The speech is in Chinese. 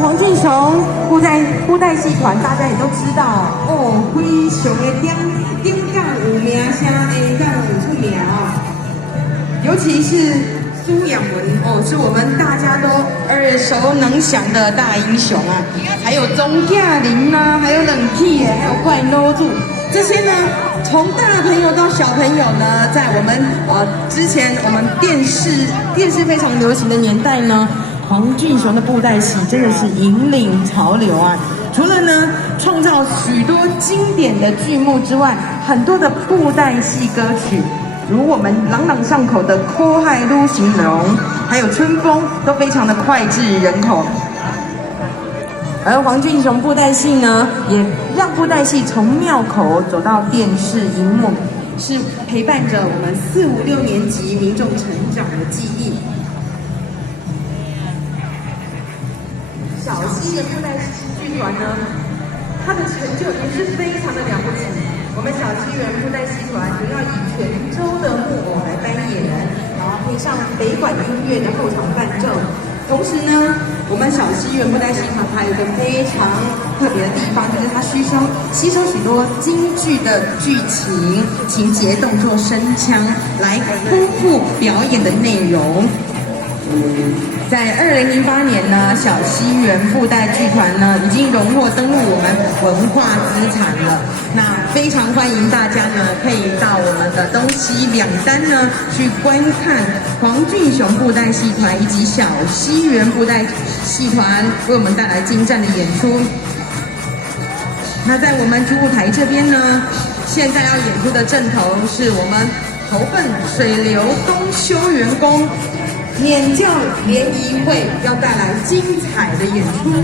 黄俊雄布袋戏团，大家也都知道哦，非常的顶港有名声，下港有出名哦。尤其是苏养文哦，是我们大家都耳熟能详的大英雄啊。还有钟嘉玲呐，还有冷气耶，还有怪孬柱，这些呢，从大朋友到小朋友呢，在我们之前我们电视非常流行的年代呢。黄俊雄的布袋戏真的是引领潮流啊！除了呢创造许多经典的剧目之外，很多的布袋戏歌曲，如我们朗朗上口的《苦海女形容》，还有《春风》，都非常的脍炙人口。而黄俊雄布袋戏呢，也让布袋戏从庙口走到电视荧幕，是陪伴着我们4、5、6年级民众成长的记忆。小西园布袋戏剧团呢，它的成就也是非常的了不起。我们小西园布袋戏团主要以泉州的木偶来扮演，然后配上北管音乐的后场伴奏。同时呢，我们小西园布袋戏团还有一个非常特别的地方，就是它吸收许多京剧的剧情、情节、动作、声腔，来丰富表演的内容。在2008年呢，小西园布袋剧团呢已经荣获登录我们文化资产了。那非常欢迎大家呢可以到我们的东西两单呢去观看黄俊雄布袋戏团以及小西园布袋戏团为我们带来精湛的演出。那在我们主舞台这边呢，现在要演出的阵头是我们投奔水流东修员工免教联谊会要带来精彩的演出。